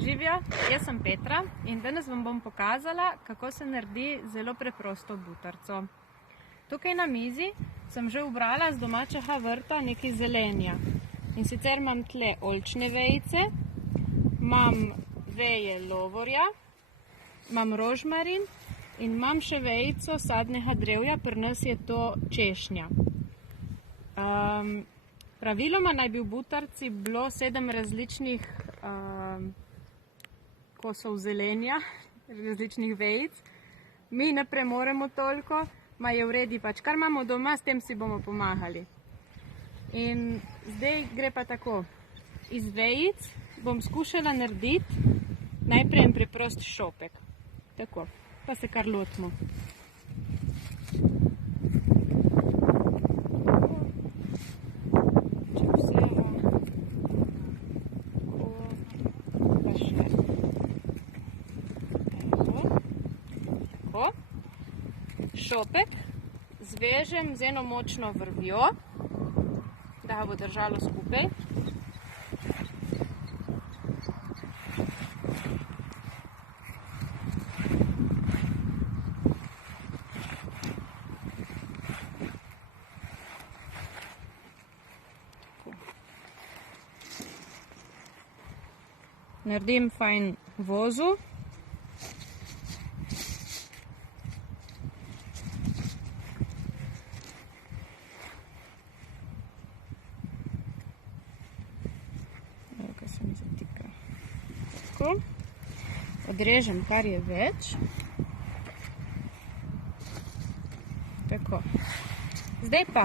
Živjo, jaz sem Petra in danes vam bom pokazala, kako se naredi zelo preprosto butarico. Tukaj na mizi sem že ubrala z domačega vrta nekaj zelenja. In sicer imam tle oljčne vejice, imam veje lovorja, imam rožmarin in imam še vejico sadnega drevja, pri nas je to češnja. Praviloma naj bi v butarici bilo 7 različnih kosov zelenja, različnih vejic. Mi ne premoremo toliko, ma je v redu pač, kar imamo doma, s tem si bomo pomagali. In zdaj gre pa tako, iz vejic bom skušala narediti najprej en preprost šopek. Tako, pa se kar lotimo. Šopek zvežem z eno močno vrvjo, da ga bo držalo skupaj. Naredim fajn vozu. Odrežem, kar je več. Tako. Zdaj pa,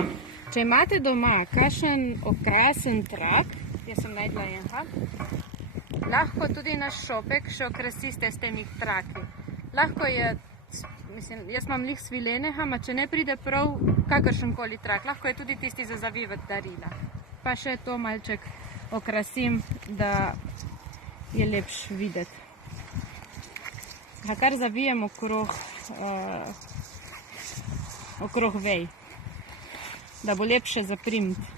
če imate doma kakšen okrasen trak, jaz sem najdla enega, lahko tudi naš šopek še okrasiste s temi traki. Lahko je, mislim, jaz imam lih svilenega, ma če ne pride prav kakršenkoli trak, lahko je tudi tisti za zavivati darila. Pa še to malček okrasim, da je lepš videti. Ga kar zavijem okrog vej, da bo lepše zaprimiti.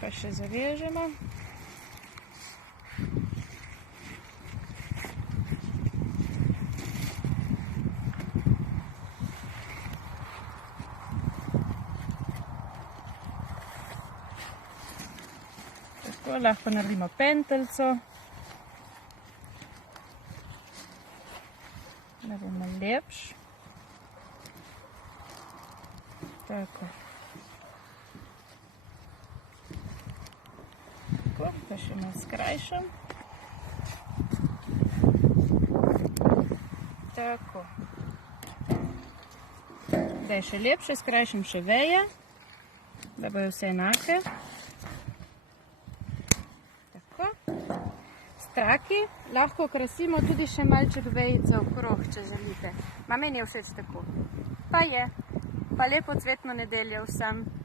Pa še zavežemo. Tako, lahko naredimo pentelco. Naredimo lepš. Tako. Pa še malo skrajšam. Tako. Da je še lepše, skrajšam še veje, da bojo vse enake. Tako. S traki lahko okrasimo tudi še malček vejice okrog, če želite. Ma meni je všeč tako. Pa je. Pa lepo cvetno nedeljo vsem.